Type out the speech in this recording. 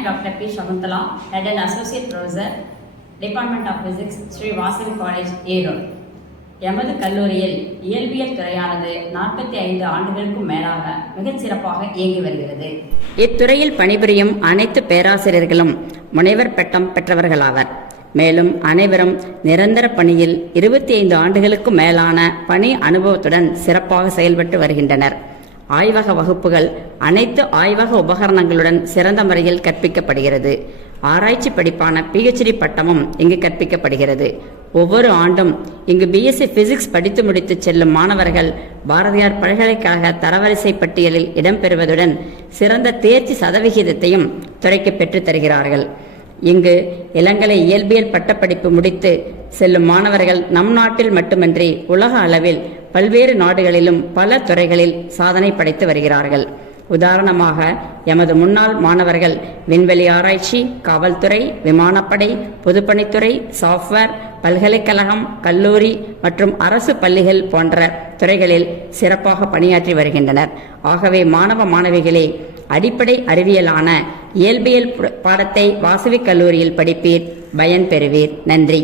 am Dr. P. Shakuntala, Head and Associate Professor, Department of Physics, Sri Vasavi College, Erode. எமது கல்லூரியில் இயல்பியல் துறையானது 45 ஆண்டுகளுக்கும் மேலாக மிகச் சிறப்பாக இயங்கி வருகிறது. இத்துறையில் பணிபுரியும் அனைத்து பேராசிரியர்களும் முனைவர் பட்டம் பெற்றவர்களாவர். மேலும் அனைவரும் நிரந்தர பணியில் 25 ஆண்டுகளுக்கும் மேலான பணி அனுபவத்துடன் சிறப்பாக செயல்பட்டு வருகின்றனர். ஆய்வக வகுப்புகள் அனைத்து ஆய்வக உபகரணங்களுடன் சிறந்த முறையில் கற்பிக்கப்படுகிறது. ஆராய்ச்சி படிப்பான PhD பட்டமும் இங்கு கற்பிக்கப்படுகிறது. ஒவ்வொரு ஆண்டும் இங்கு BSc பிசிக்ஸ் படித்து முடித்து செல்லும் மாணவர்கள் பாரதியார் பல்கலைக்கழக தரவரிசை பட்டியலில் இடம்பெறுவதுடன் சிறந்த தேர்ச்சி சதவிகிதத்தையும் துறைக்கு பெற்றுத் தருகிறார்கள். இங்கு இளங்கலை இயல்பியல் பட்டப்படிப்பு முடித்து செல்லும் மாணவர்கள் நம் நாட்டில் மட்டுமின்றி உலக அளவில் பல்வேறு நாடுகளிலும் பல துறைகளில் சாதனை படைத்து வருகிறார்கள். உதாரணமாக எமது முன்னாள் மாணவர்கள் விண்வெளி ஆராய்ச்சி, காவல்துறை, விமானப்படை, பொதுப்பணித்துறை, சாஃப்ட்வேர், பல்கலைக்கழகம், கல்லூரி மற்றும் அரசு பள்ளிகள் போன்ற துறைகளில் சிறப்பாக பணியாற்றி வருகின்றனர். ஆகவே மாணவ மாணவிகளே, அடிப்படை அறிவியலான இயல்பியல் பாடத்தை வாசவி கல்லூரியில் படிப்பீர், பயன் பெறுவீர். நன்றி.